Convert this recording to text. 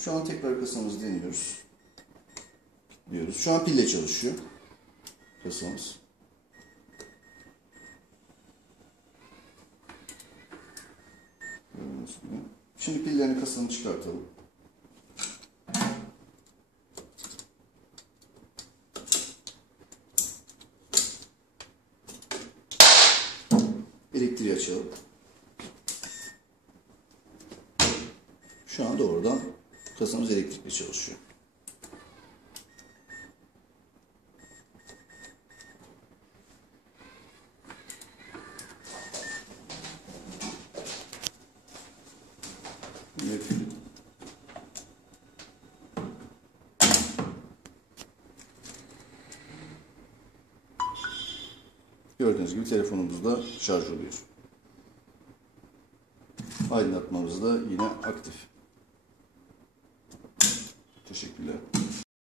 Şu an tekrar kasamızı deniyoruz. Diyoruz. Şu an pille çalışıyor kasamız. Şimdi pillerini kasanın çıkartalım. Elektriği açalım. Şu anda oradan kasamız elektrikle çalışıyor. Gördüğünüz gibi telefonumuz da şarj oluyor. Aydınlatmamız da yine aktif. Teşekkürler.